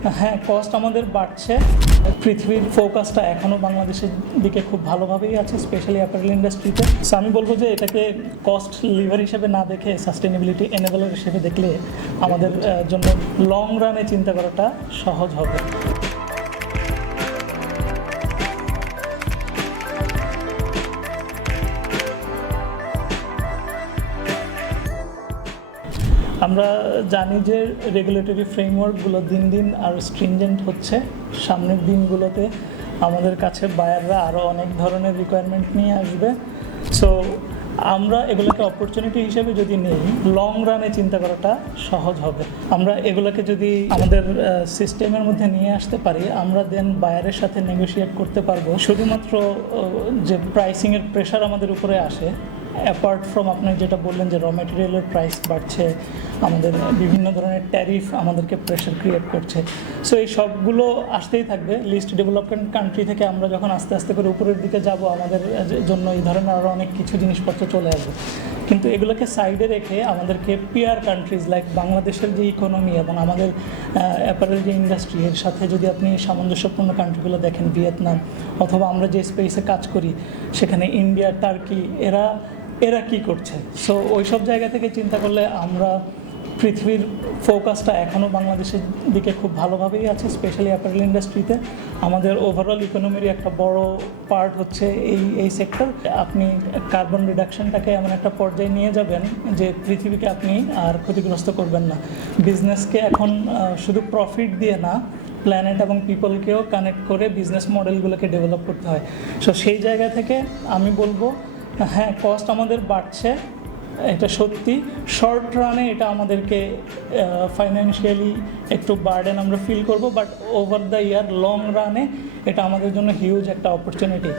হ্যাঁ, কস্ট আমাদের বাড়ছে। পৃথিবীর ফোকাসটা এখনও বাংলাদেশের দিকে খুব ভালোভাবেই আছে, স্পেশালি অ্যাপারেল ইন্ডাস্ট্রিতে। সো আমি বলবো যে এটাকে কস্ট লিভার হিসেবে না দেখে সাস্টেনেবিলিটি এনেবলার হিসেবে দেখলে আমাদের জন্য লং রানে চিন্তা করাটা সহজ হবে। আমরা জানি যে রেগুলেটরি ফ্রেমওয়ার্কগুলো দিন দিন আরও স্ট্রিনজেন্ট হচ্ছে। সামনের দিনগুলোতে আমাদের কাছে বায়াররা আরও অনেক ধরনের রিকোয়ারমেন্ট নিয়ে আসবে। সো আমরা এগুলোকে অপরচুনিটি হিসেবে যদি নিই, লং রানে চিন্তা করাটা সহজ হবে। আমরা এগুলোকে যদি আমাদের সিস্টেমের মধ্যে নিয়ে আসতে পারি, আমরা দেন বায়ারের সাথে নেগোশিয়েট করতে পারবো। শুধুমাত্র যে প্রাইসিংয়ের প্রেশার আমাদের উপরে আসে, অ্যাপার্ট ফ্রম আপনি যেটা বললেন যে র মেটেরিয়ালের প্রাইস বাড়ছে, আমাদের বিভিন্ন ধরনের ট্যারিফ আমাদেরকে প্রেশার ক্রিয়েট করছে। সো এই সবগুলো আসতেই থাকবে। লিস্ট ডেভেলপমেন্ট কান্ট্রি থেকে আমরা যখন আস্তে আস্তে করে উপরের দিকে যাব, আমাদের জন্য এই ধরনের আরও অনেক কিছু জিনিসপত্র চলে আসবে। কিন্তু এগুলোকে সাইডে রেখে আমাদেরকে পিয়ার কান্ট্রিজ লাইক বাংলাদেশের যে ইকোনমি এবং আমাদের অ্যাপারেল যে ইন্ডাস্ট্রি, এর সাথে যদি আপনি সামঞ্জস্যপূর্ণ কান্ট্রিগুলো দেখেন, ভিয়েতনাম অথবা আমরা যে স্পেসে কাজ করি সেখানে ইন্ডিয়া, টার্কি, এরা কি করছে। সো ওই সব জায়গা থেকে চিন্তা করলে আমরা পৃথিবীর ফোকাসটা এখনও বাংলাদেশের দিকে খুব ভালোভাবেই আছে, স্পেশালি অ্যাপারেল ইন্ডাস্ট্রিতে। আমাদের ওভারঅল ইকোনমির একটা বড় পার্ট হচ্ছে এই সেক্টর। আপনি কার্বন রিডাকশনটাকে এমন একটা পর্যায়ে নিয়ে যাবেন যে পৃথিবীকে আপনি আর ক্ষতিগ্রস্ত করবেন না। বিজনেসকে এখন শুধু প্রফিট দিয়ে না, প্ল্যানেট এবং পিপলকেও কানেক্ট করে বিজনেস মডেলগুলোকে ডেভেলপ করতে হয়। সো সেই জায়গা থেকে আমি বলবো, হ্যাঁ, কস্ট আমাদের বাড়ছে, এটা সত্যি। শর্ট রানে এটা আমাদেরকে ফাইন্যান্সিয়ালি একটু বার্ডেন আমরা ফিল করব, but over the year long রানে এটা আমাদের জন্য হিউজ একটা অপরচুনিটি।